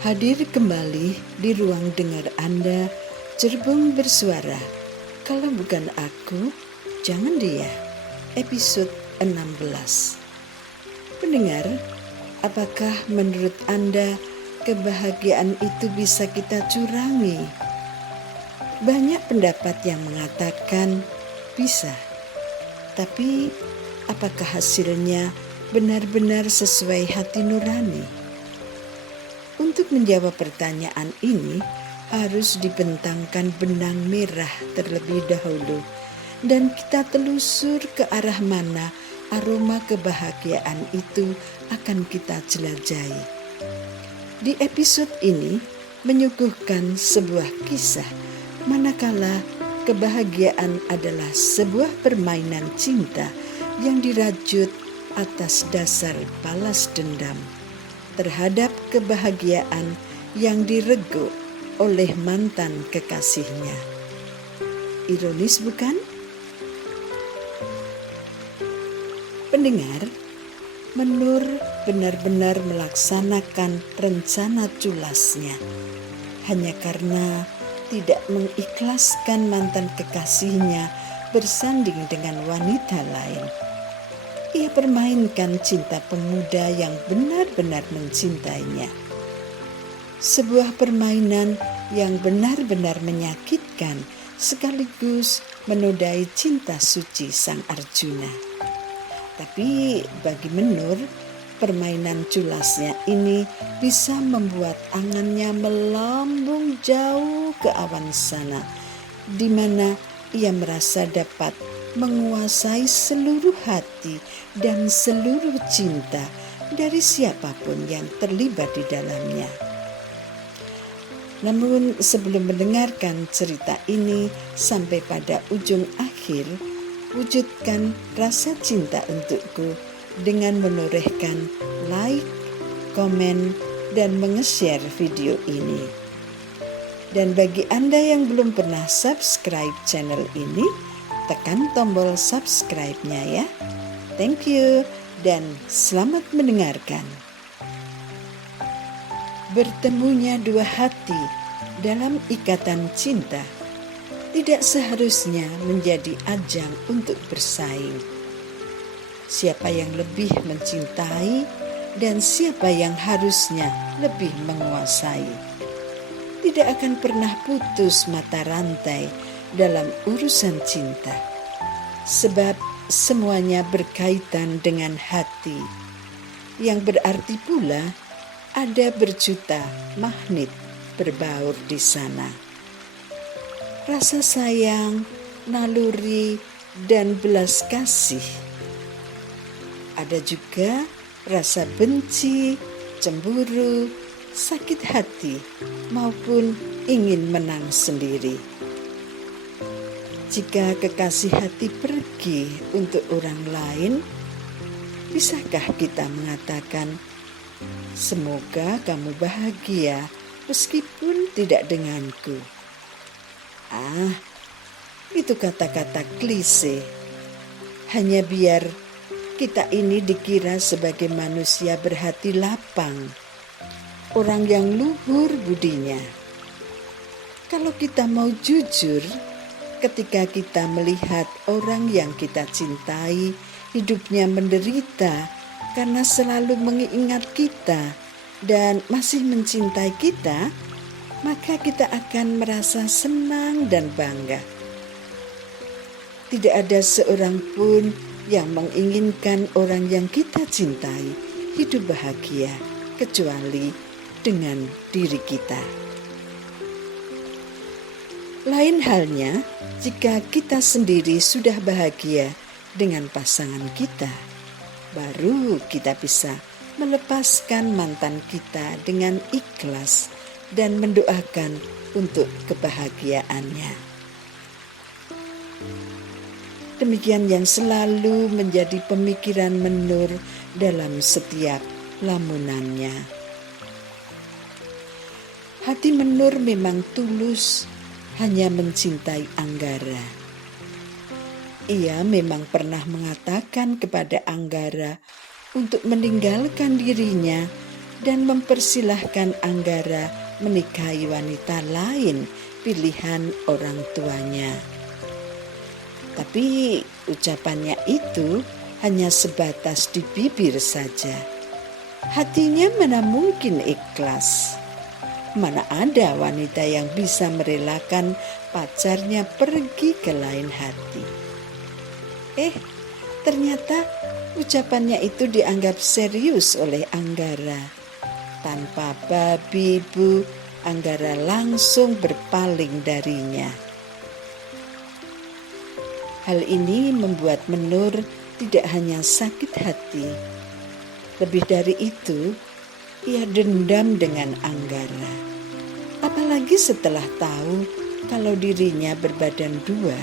Hadir kembali di ruang dengar Anda, Cerbung Bersuara. Kalau bukan aku, jangan dia. Episode 16. Pendengar, apakah menurut Anda kebahagiaan itu bisa kita curangi? Banyak pendapat yang mengatakan bisa. Tapi apakah hasilnya benar-benar sesuai hati nurani? Untuk menjawab pertanyaan ini, harus dibentangkan benang merah terlebih dahulu dan kita telusur ke arah mana aroma kebahagiaan itu akan kita jelajahi. Di episode ini menyuguhkan sebuah kisah manakala kebahagiaan adalah sebuah permainan cinta yang dirajut atas dasar balas dendam terhadap kebahagiaan yang direguk oleh mantan kekasihnya. Ironis bukan? Pendengar, Nur benar-benar melaksanakan rencana culasnya hanya karena tidak mengikhlaskan mantan kekasihnya bersanding dengan wanita lain. Ia permainkan cinta pemuda yang benar-benar mencintainya. Sebuah permainan yang benar-benar menyakitkan sekaligus menodai cinta suci sang Arjuna. Tapi bagi Nur, permainan culasnya ini bisa membuat angannya melambung jauh ke awan sana, di mana ia merasa dapat menguasai seluruh hati dan seluruh cinta dari siapapun yang terlibat di dalamnya. Namun sebelum mendengarkan cerita ini sampai pada ujung akhir, wujudkan rasa cinta untukku dengan menorehkan like, komen, dan menge-share video ini. Dan bagi Anda yang belum pernah subscribe channel ini, tekan tombol subscribe-nya ya. Thank you dan selamat mendengarkan. Bertemunya dua hati dalam ikatan cinta tidak seharusnya menjadi ajang untuk bersaing. Siapa yang lebih mencintai dan siapa yang harusnya lebih menguasai. Tidak akan pernah putus mata rantai dalam urusan cinta, sebab semuanya berkaitan dengan hati, yang berarti pula ada berjuta magnet berbaur di sana. Rasa sayang, naluri, dan belas kasih. Ada juga rasa benci, cemburu, sakit hati, maupun ingin menang sendiri. Jika kekasih hati pergi untuk orang lain, bisakah kita mengatakan, "Semoga kamu bahagia meskipun tidak denganku"? Itu kata-kata klise. Hanya biar kita ini dikira sebagai manusia berhati lapang, orang yang luhur budinya. Kalau kita mau jujur, ketika kita melihat orang yang kita cintai hidupnya menderita karena selalu mengingat kita dan masih mencintai kita, maka kita akan merasa senang dan bangga. Tidak ada seorang pun yang menginginkan orang yang kita cintai hidup bahagia kecuali dengan diri kita. Lain halnya jika kita sendiri sudah bahagia dengan pasangan kita, baru kita bisa melepaskan mantan kita dengan ikhlas dan mendoakan untuk kebahagiaannya. Demikian yang selalu menjadi pemikiran Nur dalam setiap lamunannya. Hati Nur memang tulus hanya mencintai Anggara. Ia memang pernah mengatakan kepada Anggara untuk meninggalkan dirinya dan mempersilahkan Anggara menikahi wanita lain pilihan orang tuanya. Tapi ucapannya itu hanya sebatas di bibir saja. Hatinya mana mungkin ikhlas. Mana ada wanita yang bisa merelakan pacarnya pergi ke lain hati. Ternyata ucapannya itu dianggap serius oleh Anggara. Tanpa babi bu, Anggara langsung berpaling darinya. Hal ini membuat Menur tidak hanya sakit hati. Lebih dari itu, ia dendam dengan Anggara. Apalagi setelah tahu kalau dirinya berbadan dua.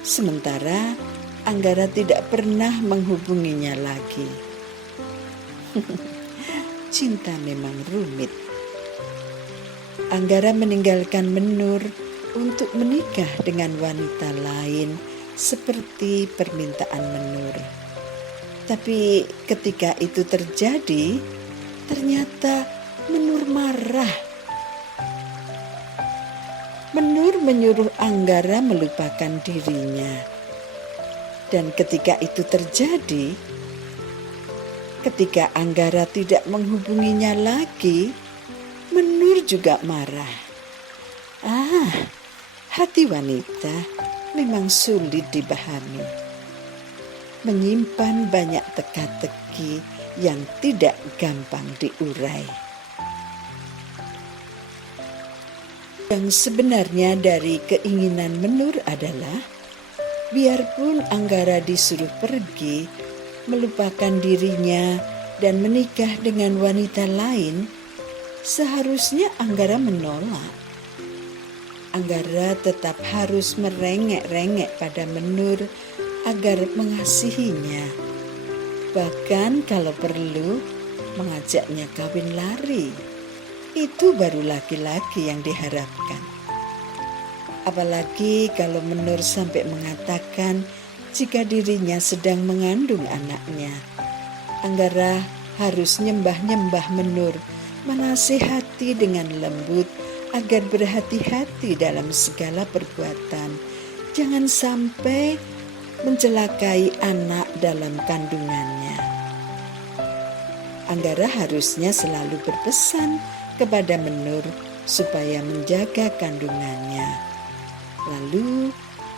Sementara Anggara tidak pernah menghubunginya lagi. Cinta memang rumit. Anggara meninggalkan Menur untuk menikah dengan wanita lain seperti permintaan Menur. Tapi ketika itu terjadi, ternyata Menur marah. Menur menyuruh Anggara melupakan dirinya. Dan ketika itu terjadi, ketika Anggara tidak menghubunginya lagi, Menur juga marah. Hati wanita memang sulit dipahami. Menyimpan banyak teka-teki yang tidak gampang diurai. Yang sebenarnya dari keinginan Menur adalah biarpun Anggara disuruh pergi, melupakan dirinya dan menikah dengan wanita lain, seharusnya Anggara menolak. Anggara tetap harus merengek-rengek pada Menur agar mengasihinya. Bahkan kalau perlu mengajaknya kawin lari. Itu baru laki-laki yang diharapkan. Apalagi kalau Menur sampai mengatakan jika dirinya sedang mengandung anaknya. Anggara harus nyembah-nyembah Menur, menasihati dengan lembut agar berhati-hati dalam segala perbuatan. Jangan sampai mencelakai anak dalam kandungannya. Anggara harusnya selalu berpesan kepada Menur supaya menjaga kandungannya. Lalu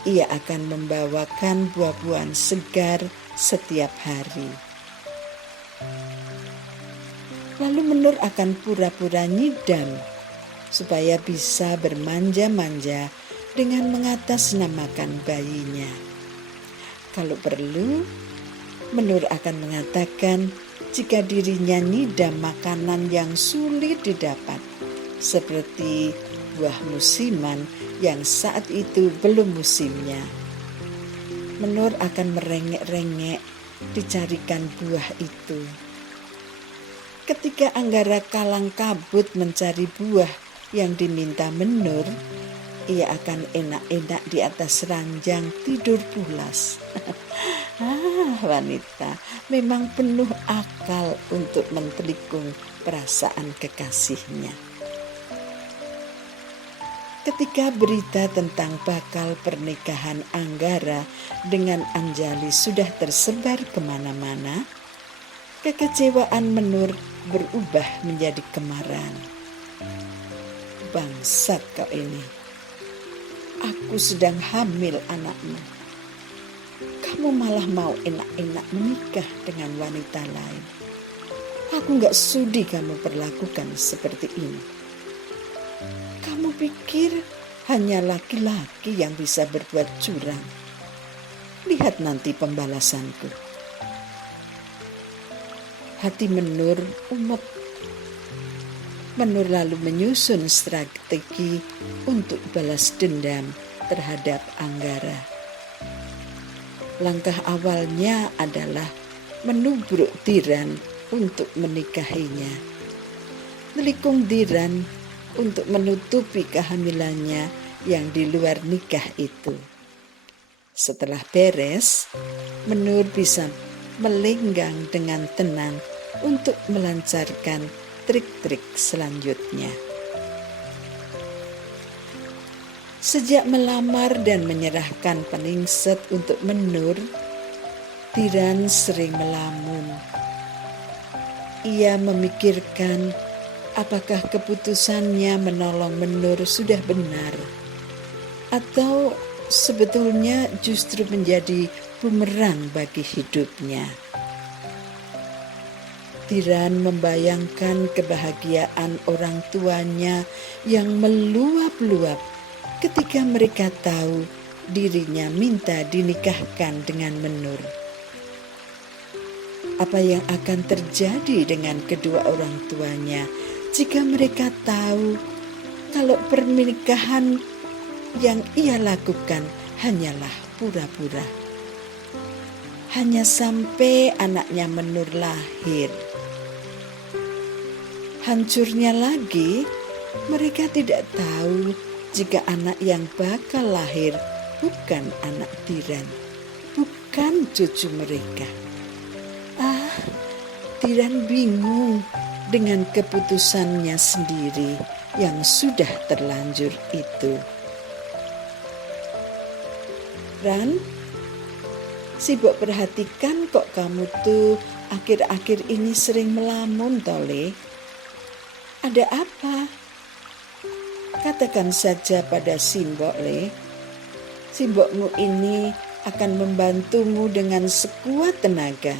ia akan membawakan buah-buahan segar setiap hari. Lalu Menur akan pura-pura nyidam supaya bisa bermanja-manja dengan mengatasnamakan bayinya. Kalau perlu, Menur akan mengatakan jika dirinya nyidam makanan yang sulit didapat, seperti buah musiman yang saat itu belum musimnya. Menur akan merengek-rengek dicarikan buah itu. Ketika Anggara kalang kabut mencari buah yang diminta Menur, ia akan enak-enak di atas ranjang tidur pulas. Wanita memang penuh akal untuk mentelikung perasaan kekasihnya. Ketika berita tentang bakal pernikahan Anggara dengan Anjali sudah tersebar kemana-mana, kekecewaan Menur berubah menjadi kemarahan. Bangsat kau ini. Aku sedang hamil anakmu. Kamu malah mau enak-enak menikah dengan wanita lain. Aku gak sudi kamu perlakukan seperti ini. Kamu pikir hanya laki-laki yang bisa berbuat curang? Lihat nanti pembalasanku. Hati Menur umet. Menur lalu menyusun strategi untuk balas dendam terhadap Anggara. Langkah awalnya adalah menubruk Diran untuk menikahinya. Melikung Diran untuk menutupi kehamilannya yang di luar nikah itu. Setelah beres, Menur bisa melenggang dengan tenang untuk melancarkan trik-trik selanjutnya. Sejak melamar dan menyerahkan Peningset untuk Menur, Tiran sering melamun. Ia memikirkan apakah keputusannya menolong Menur sudah benar, atau sebetulnya justru menjadi bumerang bagi hidupnya. Tiran membayangkan kebahagiaan orang tuanya yang meluap-luap ketika mereka tahu dirinya minta dinikahkan dengan Menur. Apa yang akan terjadi dengan kedua orang tuanya jika mereka tahu kalau pernikahan yang ia lakukan hanyalah pura-pura? Hanya sampai anaknya Menur lahir. Hancurnya lagi, mereka tidak tahu jika anak yang bakal lahir bukan anak Tiran, bukan cucu mereka. Tiran bingung dengan keputusannya sendiri yang sudah terlanjur itu. Ran, sibuk perhatikan kok kamu tuh akhir-akhir ini sering melamun tole. Ada apa? Katakan saja pada Simbok le. Simbokmu ini akan membantumu dengan sekuat tenaga.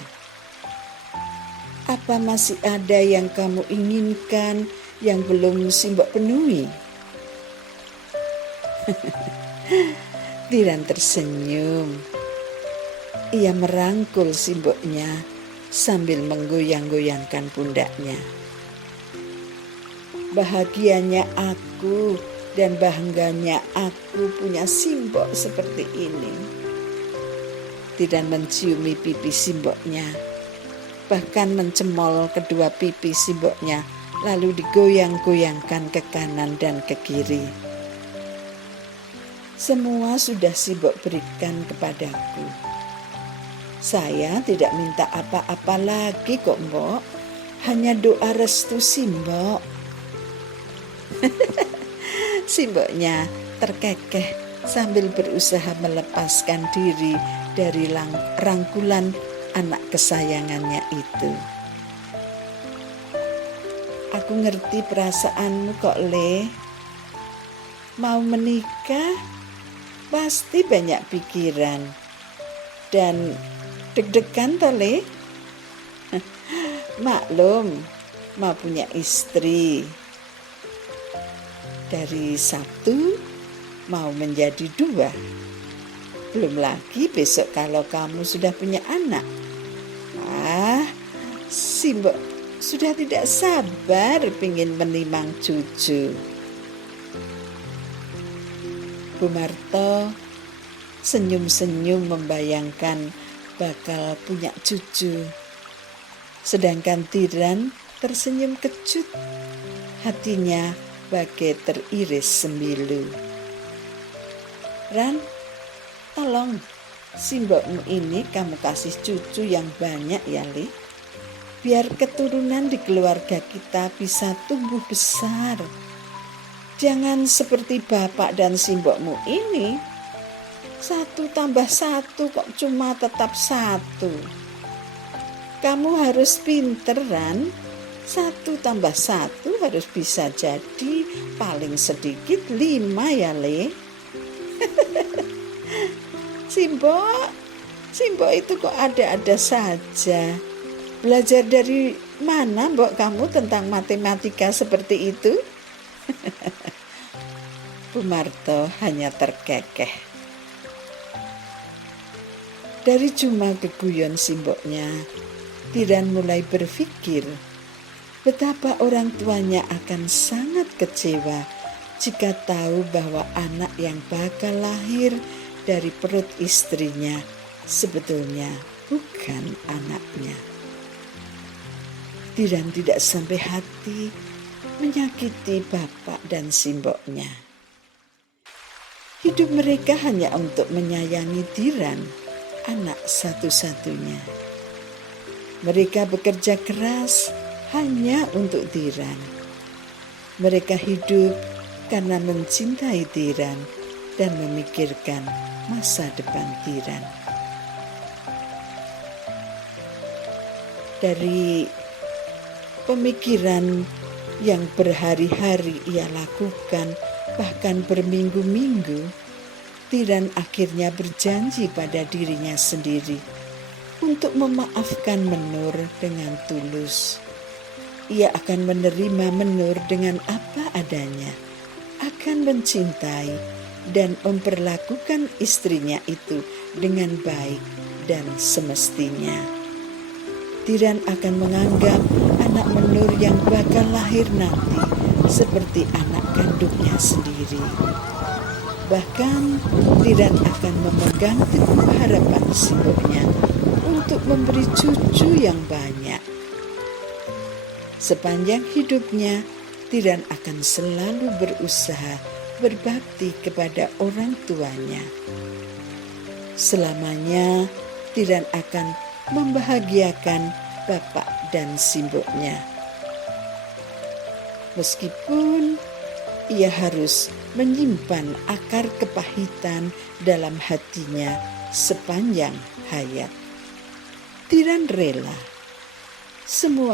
Apa masih ada yang kamu inginkan yang belum Simbok penuhi? Tiran tersenyum. Ia merangkul Simboknya sambil menggoyang-goyangkan pundaknya. Bahagianya aku dan bangganya aku punya Simbok seperti ini. Tiran menciumi pipi Simboknya, bahkan mencemol kedua pipi Simboknya, lalu digoyang-goyangkan ke kanan dan ke kiri. Semua sudah Simbok berikan kepadaku. Saya tidak minta apa-apa lagi kok, Mbok. Hanya doa restu Simbok. Simboknya terkekeh sambil berusaha melepaskan diri dari rangkulan anak kesayangannya itu. Aku ngerti perasaanmu kok, Le. Mau menikah pasti banyak pikiran dan deg-degan toh, Le. Maklum, mau punya istri. Dari satu mau menjadi dua. Belum lagi besok kalau kamu sudah punya anak. Simbok sudah tidak sabar ingin menimang cucu. Bu Marto senyum-senyum membayangkan bakal punya cucu. Sedangkan Tiran tersenyum kecut. Hatinya bagai teriris sembilu. Ran, tolong Simbokmu ini kamu kasih cucu yang banyak ya, Li. Biar keturunan di keluarga kita bisa tumbuh besar. Jangan seperti bapak dan Simbokmu ini. 1 tambah 1 kok cuma tetap 1. Kamu harus pinter, Ran. 1 tambah 1 harus bisa jadi paling sedikit 5 ya, Le. Simbok itu kok ada-ada saja. Belajar dari mana, Mbok, kamu tentang matematika seperti itu? Bu Marto hanya terkekeh. Dari cuma keguyon Simboknya, Tiran mulai berpikir betapa orang tuanya akan sangat kecewa jika tahu bahwa anak yang bakal lahir dari perut istrinya sebetulnya bukan anaknya. Tiran tidak sampai hati menyakiti bapak dan Simboknya. Hidup mereka hanya untuk menyayangi Tiran, anak satu-satunya. Mereka bekerja keras hanya untuk tiran. Mereka hidup karena mencintai tiran dan memikirkan masa depan tiran. Dari pemikiran yang berhari-hari ia lakukan, bahkan berminggu-minggu, tiran akhirnya berjanji pada dirinya sendiri untuk memaafkan Menur dengan tulus. Ia akan menerima Menur dengan apa adanya, akan mencintai dan memperlakukan istrinya itu dengan baik dan semestinya. Tiran akan menganggap anak Menur yang bakal lahir nanti seperti anak kandungnya sendiri. Bahkan Tiran akan memegang teguh harapan simboknya untuk memberi cucu yang banyak. Sepanjang hidupnya, Tiran akan selalu berusaha berbakti kepada orang tuanya. Selamanya Tiran akan membahagiakan bapak dan simboknya. Meskipun ia harus menyimpan akar kepahitan dalam hatinya sepanjang hayat. Tiran rela semua